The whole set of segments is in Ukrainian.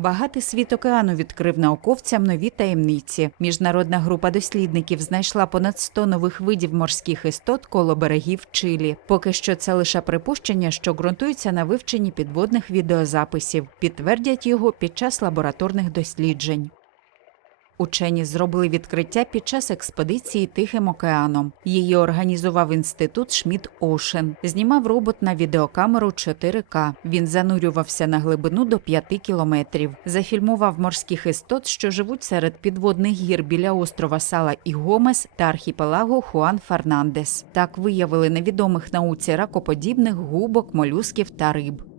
Багатий світ океану відкрив науковцям нові таємниці. Міжнародна група дослідників знайшла понад 100 нових видів морських істот коло берегів Чилі. Поки що це лише припущення, що ґрунтуються на вивченні підводних відеозаписів. Підтвердять його під час лабораторних досліджень. Учені зробили відкриття під час експедиції Тихим океаном. Її організував інститут Шмідт Оушен. Знімав робот на відеокамеру 4К. Він занурювався на глибину до 5 кілометрів. Зафільмував морських істот, що живуть серед підводних гір біля острова Сала і Гомес та архіпелагу Хуан Фернандес. Так виявили невідомих науці ракоподібних губок, молюсків та риб.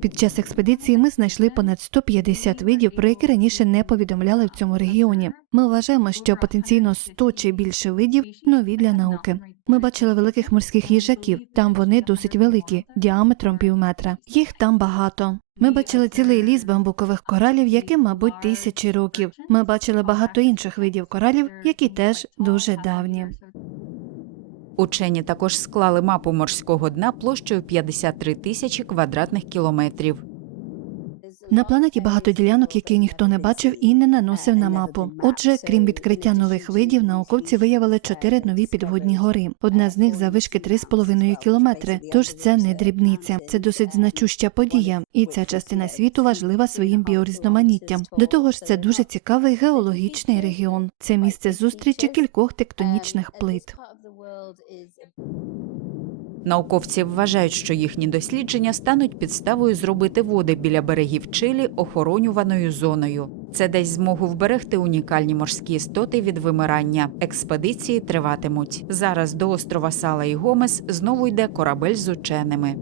Під час експедиції ми знайшли понад 150 видів, про які раніше не повідомляли в цьому регіоні. Ми вважаємо, що потенційно 100 чи більше видів нові для науки. Ми бачили великих морських їжаків. Там вони досить великі, діаметром півметра. Їх там багато. Ми бачили цілий ліс бамбукових коралів, яким, мабуть, тисячі років. Ми бачили багато інших видів коралів, які теж дуже давні. Учені також склали мапу морського дна площею 53 тисячі квадратних кілометрів. На планеті багато ділянок, які ніхто не бачив і не наносив на мапу. Отже, крім відкриття нових видів, науковці виявили чотири нові підводні гори. Одна з них завишки 3,5 кілометри. Тож це не дрібниця. Це досить значуща подія, і ця частина світу важлива своїм біорізноманіттям. До того ж, це дуже цікавий геологічний регіон. Це місце зустрічі кількох тектонічних плит. Науковці вважають, що їхні дослідження стануть підставою зробити води біля берегів Чилі охоронюваною зоною. Це дасть змогу вберегти унікальні морські істоти від вимирання. Експедиції триватимуть. Зараз до острова Сала і Гомес знову йде корабель з ученими.